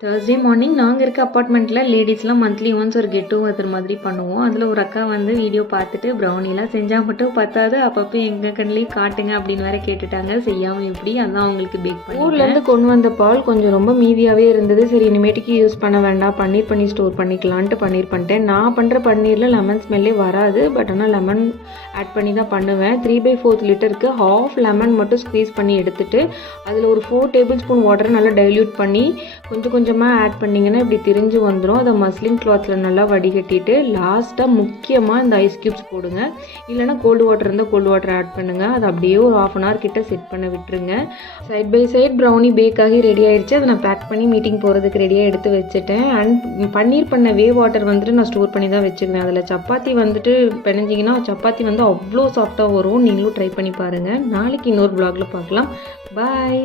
Thursday morning நாங்கள் இருக்க அப்பார்ட்மெண்ட்டில் லேடிஸ்லாம் மந்த்லி ஒன்ஸ் ஒரு கெட் டுகெதர் மாதிரி பண்ணுவோம். அதில் ஒரு அக்கா வந்து வீடியோ பார்த்துட்டு ப்ரௌனிலாம் செஞ்சால் மட்டும் பத்தாது, அப்பப்போ எங்கள் கண்ணிலையும் காட்டுங்க அப்படின்னு வேற கேட்டுட்டாங்க. செய்யாமல் எப்படி அதான் அவங்களுக்கு பேக் பண்ணி ஊர்லேருந்து கொண்டு வந்த பால் கொஞ்சம் ரொம்ப மீதியாகவே இருந்தது. சரி இனிமேட்டுக்கு யூஸ் பண்ண வேண்டாம், பன்னீர் பண்ணி ஸ்டோர் பண்ணிக்கலான்ட்டு பன்னீர் பண்ணிட்டேன். நான் பண்ணுற பன்னீரில் லெமன் ஸ்மெல்லே வராது, பட் ஆனால் லெமன் ஆட் பண்ணி தான் பண்ணுவேன். 3/4 லிட்டருக்கு ஹாஃப் லெமன் மட்டும் ஸ்க்வீஸ் பண்ணி எடுத்துட்டு அதில் ஒரு 4 டேபிள் ஸ்பூன் வாட்டரை நல்லா டைல்யூட் பண்ணி கொஞ்சம் கொஞ்சமாக ஆட் பண்ணிங்கன்னா இப்படி திரிஞ்சு வந்துடும். அதை மஸ்லின் கிளாத்தில் நல்லா வடிகட்டிட்டு லாஸ்ட்டாக முக்கியமாக இந்த ஐஸ் க்யூப்ஸ் போடுங்க. இல்லைனா கோல்டு வாட்டர் இருந்தால் கோல்டு வாட்டர் ஆட் பண்ணுங்கள். அது அப்படியே ஒரு 1/2 hour கிட்ட செட் பண்ண விட்டுருங்க. Side by side brownie bake ஆகி ரெடி ஆகிடுச்சு. அதை நான் பேக் பண்ணி மீட்டிங் போகிறதுக்கு ரெடியாக எடுத்து வச்சுட்டேன். அண்ட் பன்னீர் பண்ண வாட்டர் வந்துட்டு நான் ஸ்டோர் பண்ணி தான் வச்சுக்குவேன். அதில் சப்பாத்தி வந்துட்டு பிணைஞ்சிங்கன்னா சப்பாத்தி வந்து அவ்வளோ சாஃப்டாக வரும். நீங்களும் ட்ரை பண்ணி பாருங்கள். நாளைக்கு இன்னொரு vlogல பார்க்கலாம். பாய்.